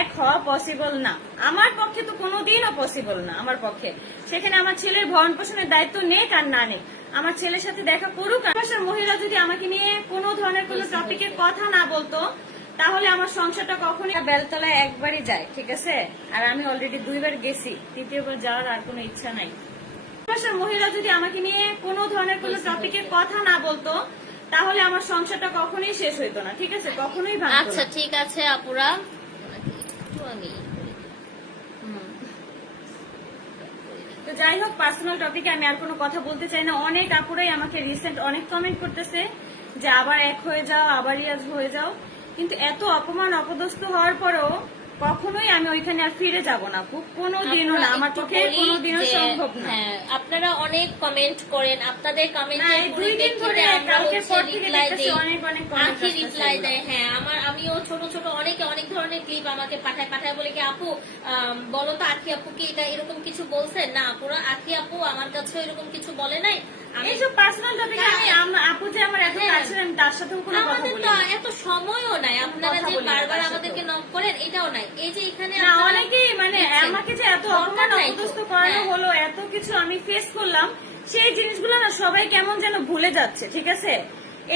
এক হওয়া পসিবল না। আমার পক্ষে তো কোনোদিনও পসিবল না আমার পক্ষে। সেখানে আমার ছেলের ভরণ পোষণের দায়িত্ব নেক আর না নেক। আমার ছেলের সাথে দেখা করুক মহিলা যদি আমাকে নিয়ে কোনো ধরনের কোনো টপিকের কথা না বলতো তাহলে আমার সংসারটা কখনই বেলতলায় একবারই যায় ঠিক আছে? আর আমি অলরেডি দুইবার গেছি তৃতীয়বার যাওয়ার আর কোনো ইচ্ছা নাই। মহিলা যদি আমাকে নিয়ে কোনো ধরনের কোনো টপিকের কথা না বলতো তাহলে আমার সংসারটা কখনোই শেষ হইতো না ঠিক আছে? কখনোই আচ্ছা ঠিক আছে আপুরা। আমি। তো যাই হোক পার্সোনাল টপিকে আমি আর কোনো কথা বলতে চাই না। অনেক আপুরাই আমাকে রিসেন্ট অনেক কমেন্ট করতেছে যে আবার এক হয়ে যাও আবার ইয়াজ হয়ে যাও। কিন্তু এত অপমান অপদস্থ হওয়ার পরেও কখনোই আমি ওইখানে আর ফিরে যাব না আপু কোনো দিনও না। আমার পক্ষে বলি কোনো দিনও সম্ভব না। হ্যাঁ, আপনারা অনেক কমেন্ট করেন আপনাদের কমেন্টের দুই দিন ধরে কালকের পর থেকে দেখতেছি অনেক অনেক আখি রিপ্লাই দেয়। হ্যাঁ আমার আমিও ছোট ছোট অনেকে অনেক ধরনের ক্লিপ আমাকে পাঠায় পাঠায় বলে কি আপু বলো তো আখি আপু কি এটা এরকম কিছু বলছে না আপুরা আখি আপু আমার কাছে এরকম কিছু বলে নাই। আমি এইসব পার্সোনাল টপিকে আমি আপু যে আমার এত হ্যাঁ। কাছে আমি তার সাথেও কোনো কথা বলি না। এত সময়ও নাই। আপনারা যে বারবার আমাদেরকে নক করেন এটাও নাই। এই যে এখানে না অনেকেই মানে আমাকে যে এত অপমান অপদস্থ করানো হ্যাঁ। হলো এত কিছু আমি ফেস করলাম সেই জিনিসগুলো না সবাই কেমন যেন ভুলে যাচ্ছে ঠিক আছে?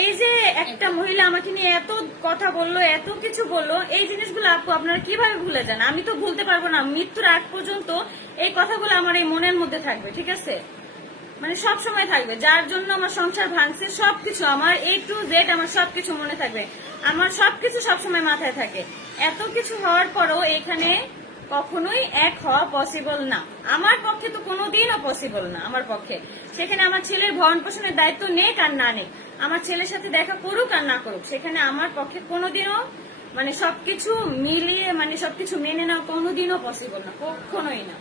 এই যে একটা মহিলা আমাকে নিয়ে এত কথা বলল এত কিছু বলল এই জিনিসগুলো আপু আপনারা কীভাবে ভুলে যান? আমি তো ভুলতে পারব না মৃত্যুর আগ পর্যন্ত এই কথাগুলো আমার এই মনের মধ্যে থাকবে ঠিক আছে? মানে সব সময় থাকবে যার জন্য আমার সংসার ভাঙছে সবকিছু আমার এ টু জেড আমার সবকিছু মনে থাকবে আমার সবকিছু সবসময় মাথায় থাকে। এত কিছু হওয়ার পরও এখানে কখনোই এক হওয়া পসিবল না। আমার পক্ষে তো কোনোদিনও পসিবল না আমার পক্ষে। সেখানে আমার ছেলের ভরণ পোষণের দায়িত্ব নেক আর না নেক। আমার ছেলের সাথে দেখা করুক আর না করুক সেখানে আমার পক্ষে কোনোদিনও মানে সবকিছু মিলিয়ে মানে সবকিছু মেনে নেওয়া কোনোদিনও পসিবল না কখনোই না।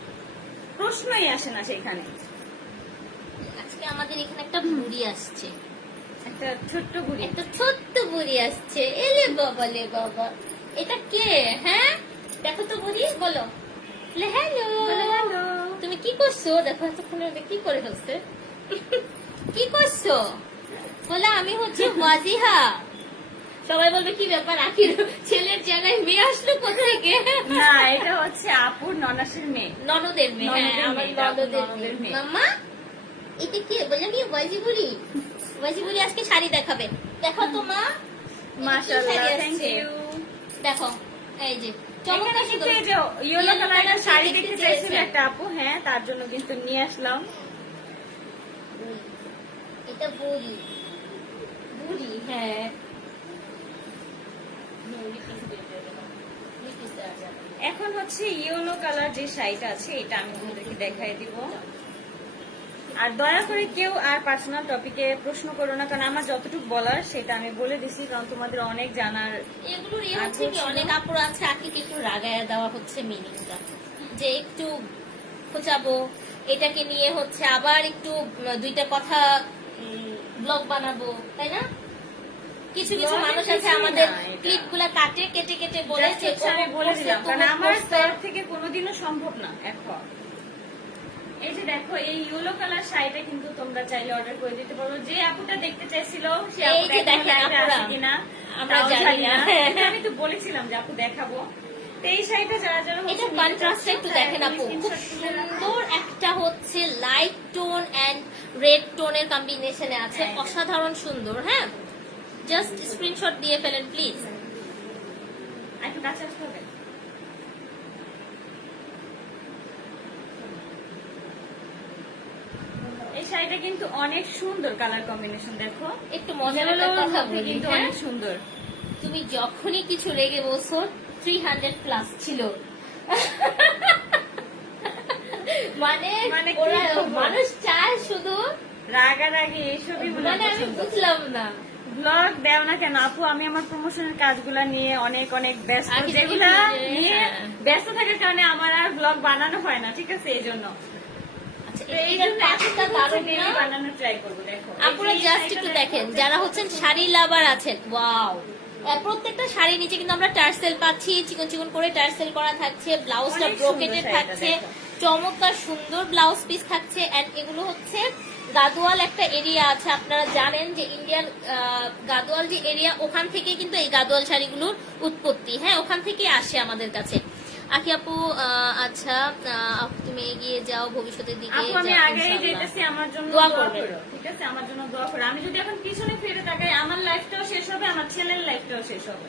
প্রশ্নই আসে না সেখানে। আজকে আমাদের এখানে একটা বুড়ি আসছে। একটা ছোট্ট বুড়ি। একটা ছোট্ট বুড়ি আসছে। এলে বাবা লে বাবা। এটা কে? হ্যাঁ? দেখো তো বলো। হ্যালো। তুমি কি করছ? দেখো এতক্ষণে ওটা কি করে ফেলছে কি করছ? বলে আমি হচ্ছে ওয়াজিহা। সবাই বলবে কি ব্যাপার? আখির ছেলের জায়গায় মেয়ে আসলো কোথায় গে না এটা হচ্ছে আপুর ননাসের মেয়ে। ননদের মেয়ে হ্যাঁ আমার ননদের মেয়ে। মাম্মা এটা কি? ওয়াজি বুড়ি? আজকে শাড়ি দেখাবে। দেখো তো মা। মাশাআল্লাহ থ্যাংক ইউ দেখো এই যে এখানে কিন্তু এই যে ইয়েলো কালারের শাড়ি দেখতে চাইছিল একটা আপু হ্যাঁ তার জন্য কিন্তু নিয়ে আসলাম। এটা বুড়ি। বুড়ি হ্যাঁ। এখন হচ্ছে ইয়েলো কালার যে শাড়িটা আছে এটা আমি তোমাদেরকে দেখাই দিব। আর দয়া করে কেউ আর পার্সোনাল টপিকে প্রশ্ন করো না কারণ আমার যতটুকু বলার সেটা আমি বলে দিছি কারণ তোমাদের অনেক জানার এগুলোর এ হচ্ছে কি অনেক আপুর আছে আখিকে একটু রাগায়া দেওয়া হচ্ছে মিনিংটা যে একটু খোঁচাবো এটাকে নিয়ে হচ্ছে আবার একটু দুইটা কথা ব্লগ বানাবো তাই না? কিছু কিছু মানুষ আছে আমাদের ক্লিপগুলা কাটে কেটে কেটে বলে Just আমি বলে দিলাম কারণ আমার। তরফ থেকে কোনোদিনও সম্ভব না এখন। এই যে দেখো এই ইয়েলো কালার শাড়িটা কিন্তু তোমরা চাইলে অর্ডার করে দিতে পারো যে আপুটা দেখতে চাইছিল সে আপুটা। আছে কিনা আমরা জানি না। আমি তো বলেছিলাম যে আপু দেখাবো এই শাড়িটা যারা যারা এটা নিতে একটু দেখেন আপু খুব। সুন্দর একটা হচ্ছে লাইট টোন এন্ড রেড টোনের কম্বিনেশনে আছে হ্যাঁ। অসাধারণ সুন্দর হ্যাঁ জাস্ট স্ক্রিনশট দিয়ে ফেলেন প্লিজ আর একটু কাছে আসতে হবে শাড়িটা কিন্তু অনেক সুন্দর কালার কম্বিনেশন দেখো। একটু মজার কথা বলি কিন্তু হ্যাঁ? অনেক সুন্দর। তুমি যখনই কিছু রেগে বলছো থ্রি হান্ড্রেড প্লাস ছিল। মানে মানে ওরা মানুষ চায় শুধু রাগারাগি এইসবই মানে আমি বুঝলাম না। ব্লগ দেও না কেন? আপু আমি আমার প্রমোশনের কাজগুলা নিয়ে অনেক অনেক ব্যস্ত। যেগুলা নিয়ে হ্যাঁ। ব্যস্ত থাকার কারণে আমার আর ব্লগ বানানো হয় না ঠিক আছে? এই জন্য আপনারা জাস্ট একটু দেখেন যারা হচ্ছেন শাড়ি লাভার আছেন ওয়াও প্রত্যেকটা শাড়ির নিচে কিন্তু আমরা টার্সেল পাচ্ছি চিকন চিকন করে টার্সেল করা থাকছে ব্লাউজটা ব্রোকেটেড থাকছে চমৎকার সুন্দর ব্লাউজ পিস থাকছে এন্ড এগুলো হচ্ছে গাদোয়াল একটা এরিয়া আছে আপনারা জানেন যে ইন্ডিয়ান গাদোয়াল যে এরিয়া ওখান থেকে কিন্তু এই গাদোয়াল শাড়িগুলোর উৎপত্তি। হ্যাঁ ওখান থেকে আসে আমাদের কাছে। আখি আপু আচ্ছা তুমি এগিয়ে যাও ভবিষ্যতের দিকে আপু আমি আগেই যেতেছি আমার জন্য দোয়া ঠিক আছে? আমার জন্য দোয়া করো। আমি যদি এখন পিছনে ফিরে তাকাই আমার লাইফটাও শেষ হবে আমার ছেলের লাইফটাও শেষ হবে।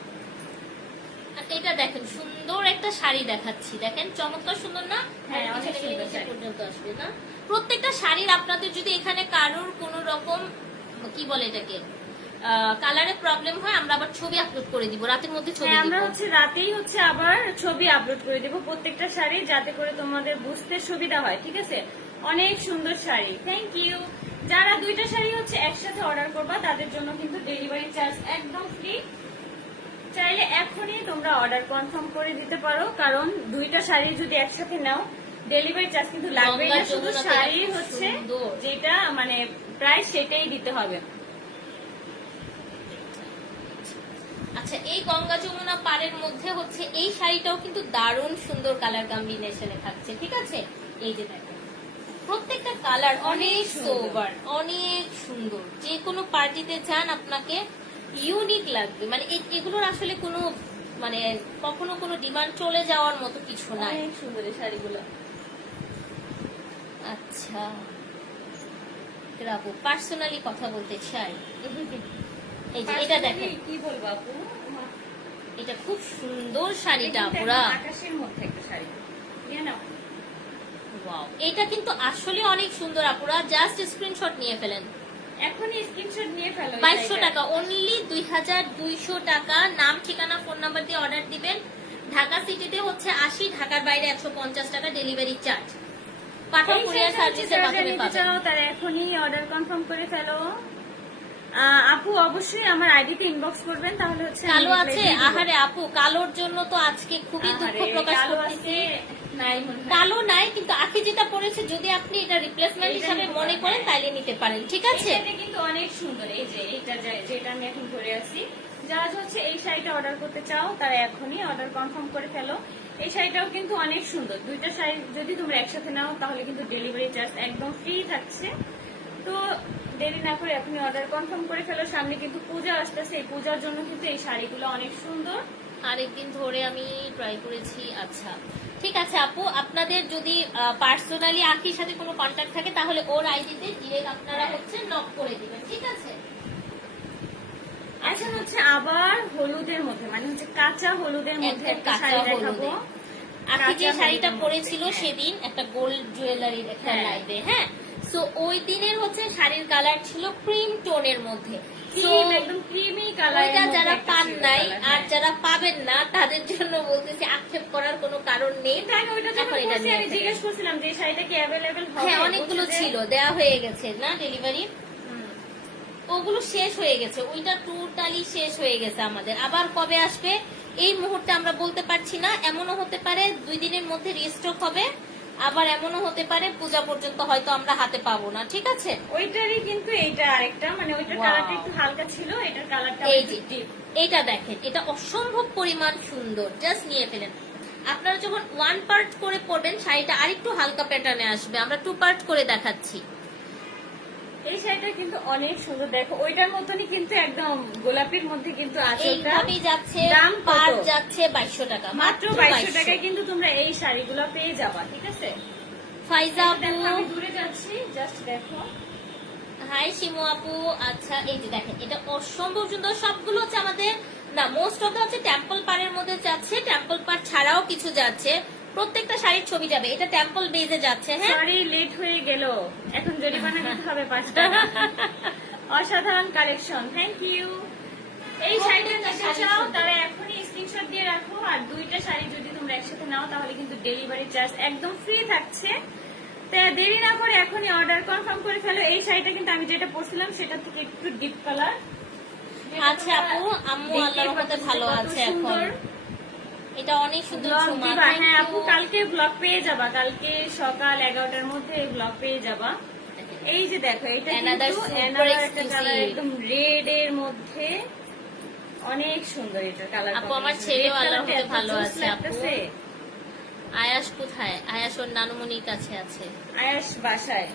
আর এটা দেখেন সুন্দর একটা শাড়ি দেখাচ্ছি। দেখেন চমৎকার সুন্দর না? হ্যাঁ, অনেক সুন্দর পর্যন্ত আসবে না? প্রত্যেকটা শাড়ির আপনাদের যদি এখানে কারোর কোনো রকম কি বলে এটাকে? কালারে প্রবলেম হয় আমরা আবার ছবি আপলোড করে দিব রাতের মধ্যে ছবি হ্যাঁ আমরা হচ্ছে রাতেই হচ্ছে আবার ছবি আপলোড করে দেবো প্রত্যেকটা শাড়ি যাতে করে তোমাদের বুঝতে সুবিধা হয় ঠিক আছে? অনেক সুন্দর শাড়ি থ্যাংক ইউ যারা দুইটা শাড়ি হচ্ছে একসাথে অর্ডার করবা তাদের জন্য কিন্তু ডেলিভারি চার্জ একদম ফ্রি চাইলে এখনই তোমরা অর্ডার কনফার্ম করে দিতে পারো কারণ দুইটা শাড়ি যদি একসাথে নাও ডেলিভারি চার্জ কিন্তু লাগবে না। শুধু শাড়ি হচ্ছে যেটা মানে প্রায় সেটাই দিতে হবে। আচ্ছা এই গঙ্গা যমুনা পাড়ের মধ্যে হচ্ছে এই শাড়িটাও কিন্তু দারুণ সুন্দর কালার কম্বিনেশনে থাকছে ঠিক আছে? এই যে দেখেন প্রত্যেকটা কালার অনেক। সোবার অনেক সুন্দর। যে কোনো পার্টিতে যান আপনাকে ইউনিক লাগবে। মানে এগুলোর আসলে কোনো মানে কখনো কোনো ডিমান্ড চলে যাওয়ার মতো কিছু নাই। অনেক সুন্দর এই শাড়িগুলো। আচ্ছা রাবু পার্সোনালি কথা বলতে চাই। এই যে এটা দেখেন। কি বলব আপু? এটা খুব সুন্দর শাড়িটা এটা পুরা। আকাশের মধ্যে একটা শাড়ি। নিয়ে নাও। ওয়াও এটা কিন্তু আসলে অনেক সুন্দর আপুরা। জাস্ট স্ক্রিনশট নিয়ে ফেলেন। এখনই স্ক্রিনশট নিয়ে ফেলো এই বাইশশো শাড়িটা। টাকা অনলি দুই হাজার দুইশো টাকা। নাম ঠিকানা ফোন নাম্বার দিয়ে অর্ডার দিবেন। ঢাকা সিটিতে হচ্ছে আশি ঢাকার বাইরে একশো পঞ্চাশ টাকা ডেলিভারি চার্জ পাঠাও কুরিয়ার সার্ভিসের মাধ্যমে পাবেন। তারা এখনই অর্ডার কনফার্ম করে ফেলো। আপু অবশ্যই আমার আইডিতে ইনবক্স করবেন তাহলে হচ্ছে কালো আছে? আহারে আপু কালোর জন্য তো আজকে খুবই দুঃখ প্রকাশ করতেছি। নাই কালো নাই কিন্তু আখি যেটা পড়েছে যদি আপনি এটা রিপ্লেসমেন্ট হিসাবে মনে করেন। তাইলে নিতে পারেন ঠিক আছে? কিন্তু অনেক সুন্দর এই যে এটা যে- যেটা আমি এখন ধরে আছি। যারা হচ্ছে এই শাড়িটা অর্ডার করতে চাও তারা এখনই অর্ডার কনফার্ম করে ফেলো। এই শাড়িটাও কিন্তু অনেক সুন্দর। দুইটা শাড়ি যদি তোমরা একসাথে নাও তাহলে কিন্তু ডেলিভারি চার্জ একদম ফ্রি থাকছে। তো দেরি না করে এখনই অর্ডার কনফার্ম করে ফেলো। সামনে কিন্তু পূজা আসতেছে। এই পূজার জন্য কিন্তু এই শাড়িগুলো অনেক সুন্দর। আরেকদিন ধরে আমি ট্রাই করেছি। আচ্ছা ঠিক আছে আপু আপনাদের যদি পার্সোনালি আখির সাথে কোনো কন্ট্যাক্ট থাকে তাহলে ওর আইডিতে ডিরেক্ট আপনারা হচ্ছে নক করে দিবেন ঠিক আছে? এখন হচ্ছে আবার হলুদের মধ্যে মানে হচ্ছে কাঁচা হলুদের মধ্যে একটা কাঁচা শাড়ি দেখাবো। আখি যে শাড়িটা পরেছিল। সেদিন একটা গোল্ড জুয়েলারি একটা। লাইভে হ্যাঁ? সো ওই দিনের হচ্ছে শাড়ির কালার ছিল ক্রিম টোনের মধ্যে। যারা পান নাই আর যারা পাবেন না তাদের জন্য বলতেছি আক্ষেপ করার কোনো কারণ নেই। জিজ্ঞেস করছিলাম যে শাড়িটা কি অ্যাভেলেবেল হ্যাঁ অনেকগুলো ছিল দেয়া হয়ে গেছে না ডেলিভারি ওগুলো শেষ হয়ে গেছে ওইটা টোটালি শেষ হয়ে গেছে আমাদের। আবার কবে আসবে এই মুহূর্তে আমরা বলতে পারছি না এমনও হতে পারে দুই দিনের মধ্যে রিস্টক হবে। আবার এমনও হতে পারে পূজা পর্যন্ত হয়তো আমরা হাতে পাবো না ঠিক আছে? ওইটারই কিন্তু এইটা আরেকটা মানে ওইটার কালারটা একটু হালকা ছিল এটার কালারটা এই যে এটা দেখেন এটা অসম্ভব পরিমাণ সুন্দর জাস্ট নিয়ে ফেলেন। আপনারা যখন ওয়ান পার্ট করে পরবেন শাড়িটা আরেকটু হালকা প্যাটার্নে আসবে আমরা টু পার্ট করে দেখাচ্ছি। এই শাড়িটা কিন্তু অনেক সুন্দর। দেখো ওইটার মতনই কিন্তু একদম গোলাপির মধ্যে কিন্তু এইভাবেই যাচ্ছে দাম? পার যাচ্ছে বাইশশো টাকা মাত্র বাইশশো টাকায় কিন্তু তোমরা এই শাড়িগুলো পেয়ে যাবা ঠিক আছে? ফাইজা আপু। দূরে যাচ্ছি জাস্ট দেখো। হাই শিমু আপু আচ্ছা এই যে দেখেন এটা অসম্ভব সুন্দর সবগুলো হচ্ছে আমাদের না মোস্ট অফ হচ্ছে টেম্পল পাড়ের মধ্যে যাচ্ছে টেম্পল পাড় ছাড়াও কিছু যাচ্ছে। প্রত্যেকটা শাড়ির ছবি যাবে। এটা টেম্পল বেজে যাচ্ছে হ্যাঁ? সরি লেট হয়ে গেল। এখন জরিমানা দিতে হবে পাঁচ টাকা। অসাধারণ কালেকশন থ্যাংক ইউ এই শাড়িটা নিতে শাড়ি চাও। তারা এখনই স্ক্রিনশট দিয়ে রাখো। আর দুইটা শাড়ি যদি তোমরা একসাথে নাও তাহলে কিন্তু ডেলিভারি চার্জ একদম ফ্রি থাকছে। তো দেরি না করে এখনই অর্ডার কনফার্ম করে ফেলো। এই শাড়িটা কিন্তু আমি যেটা পরছিলাম সেটা থেকে একটু ডিপ কালার আচ্ছা আপু আম্মু আল্লাহর রহমতে ভালো আছে এখন। এটা অনেক সুন্দর হ্যাঁ আপু কালকে ব্লগ পেয়ে যাবা। কালকে সকাল এগারোটার মধ্যে ব্লগ পেয়ে যাবা। এই যে দেখো এটা একদম রেড এর মধ্যে অনেক সুন্দর এটা কালার আপু, আমার ছেলেও ভালো আছে, আপু। আয়াস কোথায়? আয়াস ওর নানুমনির কাছে আছে। আয়াস বাসায়।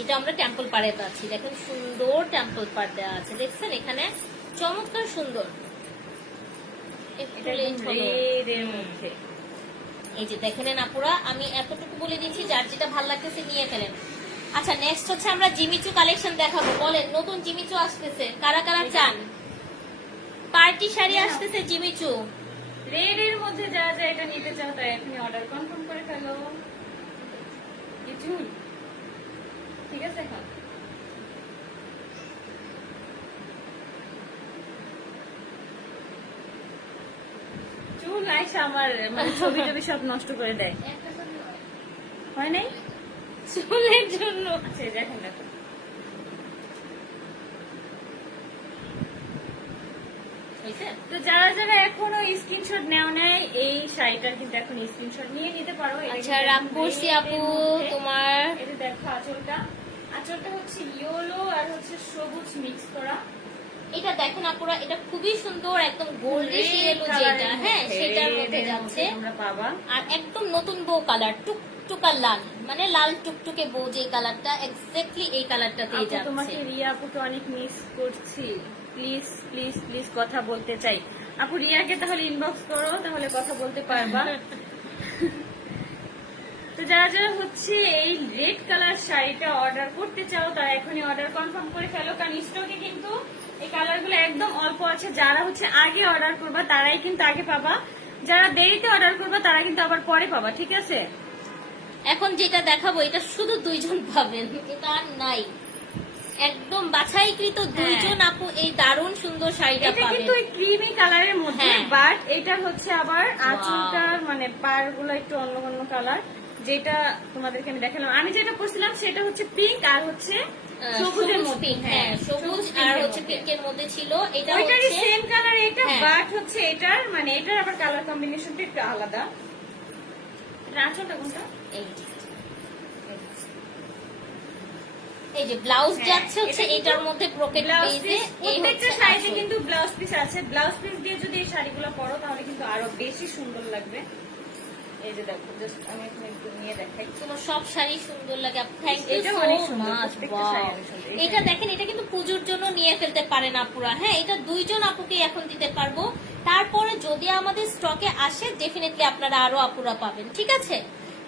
এটা আমরা টেম্পল পাড়ে পাচ্ছি দেখেন সুন্দর টেম্পল পাড় দেওয়া আছে। দেখছেন এখানে চমৎকার সুন্দর। একটু হলো। এই যে দেখে নেন আপুরা আমি এতটুকু বলে দিচ্ছি যার যেটা ভালো লাগতেছে নিয়ে ফেলেন। আচ্ছা নেক্সট হচ্ছে আমরা জিমিচু কালেকশন দেখাবো। বলেন নতুন জিমিচু আসতেছে। কারা কারা চান? পার্টি শাড়ি আসতেছে জিমিচু। রেড এর মধ্যে যা যা এটা নিতে চাও তাই এখনই অর্ডার কনফার্ম করে ফেলো। ঠিক আছে এখন? চুল আইসা আমার মানে ছবি টবি সব নষ্ট করে দেয়। হয় নাই? চুলের জন্য। আচ্ছা এই দেখেন তো যারা যারা এখনও স্ক্রিনশট নেও নেয় এই শাড়িটার কিন্তু এখন স্ক্রিনশট নিয়ে নিতে পারো। আচ্ছা এখন red এর আপু তোমার? এটা দেখো আঁচলটা। আঁচলটা হচ্ছে ইয়েলো আর হচ্ছে সবুজ মিক্স করা। এটা দেখেন আপুরা এটা খুবই সুন্দর একদম গোল্ডিশ ইয়েলো যেটা হ্যাঁ সেটার মধ্যে যাচ্ছে। আর একদম নতুন বউ কালার টুকটুকা লাল মানে লাল টুকটুকে বউ যে কালারটা এক্স্যাক্টলি এই কালারটাতেই আপু তোমাকে যাচ্ছে রিয়া আপুকে অনেক মিস করছি। প্লিজ প্লিজ প্লিজ কথা বলতে চাই। আপু রিয়াকে তাহলে ইনবক্স করো তাহলে কথা বলতে পারবা। তো যারা যারা হচ্ছে এই রেড কালার শাড়িটা অর্ডার করতে চাও তারা এখনই অর্ডার কনফার্ম করে ফেলো। কারণ স্টকে কিন্তু একদম অল্প আছে যারা হচ্ছে আগে অর্ডার করবা তারাই কিন্তু আগে পাবা। যারা দেরিতে অর্ডার করবা তারা কিন্তু আবার পরে পাবা ঠিক আছে? এখন যেটা দেখাবো এটা শুধু দুইজন পাবেন এটা আর নাই। একদম বাছাইকৃত দুইজন আপু এই দারুণ সুন্দর শাড়িটা এটা পাবেন। কিন্তু ওই ক্রিমি কালারের মধ্যে হ্যাঁ। বাট এটা হচ্ছে আবার আঁচলটার মানে পারগুলো একটু অন্য অন্য কালার যেটা তোমাদেরকে আমি দেখালাম। আমি যেটা পরছিলাম সেটা হচ্ছে পিঙ্ক আর হচ্ছে সবুজের মধ্যে। হ্যাঁ সবুজ আর হচ্ছে পিঙ্কের মধ্যে ছিল। এটা ওইটারই সেম কালার এটা হ্যাঁ। বাট হচ্ছে এটার মানে এটার আবার কালার কম্বিনেশনটা একটু আলাদা। আঁচলটা কোনটা? এই যে। এই যে ব্লাউজ হ্যাঁ, যাচ্ছে হচ্ছে এটার মধ্যে ব্রোকেট পেজে প্রত্যেকটা সাইজে কিন্তু ব্লাউজ পিস আছে। ব্লাউজ পিস দিয়ে যদি এই শাড়িগুলো পরো তাহলে কিন্তু আরও বেশি সুন্দর লাগবে। এই যে দেখো জাস্ট আমি এখন একটু নিয়ে দেখাই। তোমার সব শাড়ি সুন্দর লাগে থ্যাংক ইউ সো মাচ প্রত্যেকটা শাড়ি অনেক সুন্দর। এটা- এটা দেখেন এটা কিন্তু পুজোর জন্য নিয়ে ফেলতে পারেন আপুরা। হ্যাঁ এটা দুইজন আপুকে এখন দিতে পারব। তারপরে যদি আমাদের স্টকে আসে ডেফিনেটলি আপনারা আরও আপুরা পাবেন ঠিক আছে?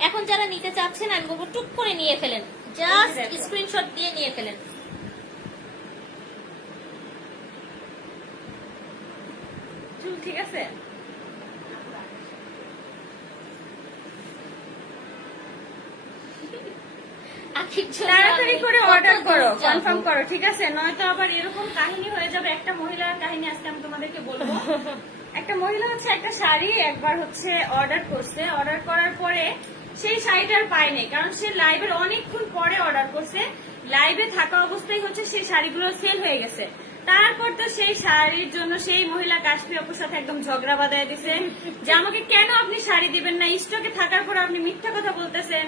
এখন যারা নিতে চাচ্ছেন আমি বলব টুক করে নিয়ে ফেলেন। জাস্ট স্ক্রিনশট দিয়ে নিয়ে ফেলেন। ঠিক আছে আখির জন্য তাড়াতাড়ি করে অর্ডার করো কনফার্ম করো ঠিক আছে? নয়তো আবার এরকম কাহিনী হয়ে যাবে একটা মহিলার কাহিনী আজকে আমি তোমাদেরকে বলব। একটা মহিলা হচ্ছে একটা শাড়ি একবার হচ্ছে অর্ডার করছে। অর্ডার করার পরে সেই শাড়িটার পায়নি কারণ সে লাইভের অনেকক্ষণ পরে অর্ডার করছে। লাইভে থাকা অবস্থায় হচ্ছে সেই শাড়িগুলো সেল হয়ে গেছে। তারপর তো সেই শাড়ির জন্য সেই মহিলা কাশ্মীর অপুর সাথে একদম ঝগড়া বাঁধায় দিছে। যে আমাকে কেন আপনি শাড়ি দিবেন না? স্টকে থাকার পর আপনি মিথ্যা কথা বলতেছেন।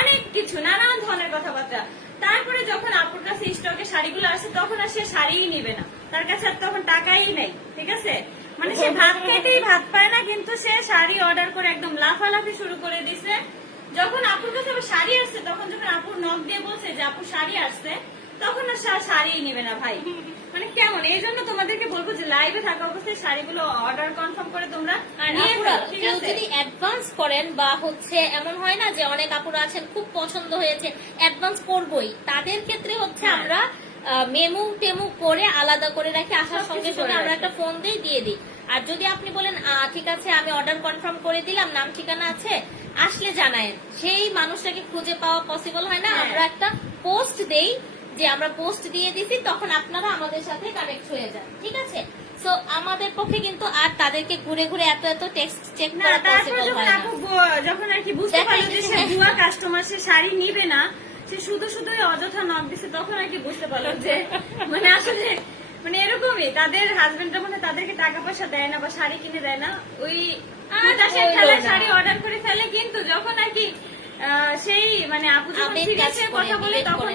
অনেক কিছু, নানান ধরনের কথাবার্তা। তারপরে যখন আপুর কাছে স্টকে শাড়িগুলো আসে, তখন আর সে শাড়িই নিবে না। তার কাছে আর তখন টাকাই নেই, ঠিক আছে? মানে সে ভাত খেতেই ভাত পায় না, কিন্তু সে শাড়ি অর্ডার করে একদম লাফালাফি শুরু করে দিছে। যখন আপুর কাছে আবার শাড়ি আসছে, তখন যখন আপুর নখ দিয়ে বলছে যে আপুর শাড়ি আসছে, তখন আর শাড়িই নিবে না, ভাই। মানে কেমন? এই জন্য তোমাদেরকে বলব যে লাইভে থাকা অবস্থায় শাড়িগুলো অর্ডার কনফার্ম করে তোমরা নিয়ে কেউ যদি অ্যাডভান্স করেন বা হচ্ছে এমন হয় না যে অনেক আপুরা আছেন খুব পছন্দ হয়েছে অ্যাডভান্স করবই। তাদের ক্ষেত্রে হচ্ছে হ্যাঁ। আমরা মেমু টেমু করে আলাদা করে রাখি আসার সঙ্গে সঙ্গে আমরা একটা ফোন দিয়ে দিয়ে দিই। আর যদি আপনি বলেন ঠিক আছে আমি অর্ডার কনফার্ম করে দিলাম নাম ঠিকানা আছে আসলে জানায়েন। সেই মানুষটাকে খুঁজে পাওয়া পসিবল হয় না। হ্যাঁ। আমরা একটা পোস্ট দেই যে আমরা পোস্ট দিয়ে দিছি তখন আপনারা আমাদের সাথে কানেক্ট হয়ে যান ঠিক আছে সো আমাদের পক্ষে কিন্তু আর তাদেরকে ঘুরে ঘুরে এত এত টেক্সট চেক করা পসিবল যখন হয় না যখন আর কি বুঝতে পারল যে সে ভুয়া কাস্টমার সে শাড়ি নিবে না সে শুধু শুধু অযথা নক দিছে তখন আর কি বুঝতে পারল যে মানে আসলে মানে এরকমই তাদের হাজবেন্ডরা মানে তাদেরকে টাকা পয়সা দেয় না বা শাড়ি কিনে দেয় না ওই। শাড়ি অর্ডার করে ফেলে কিন্তু যখন আর কি সেই মানে আপু যখন কথা বলে তখন।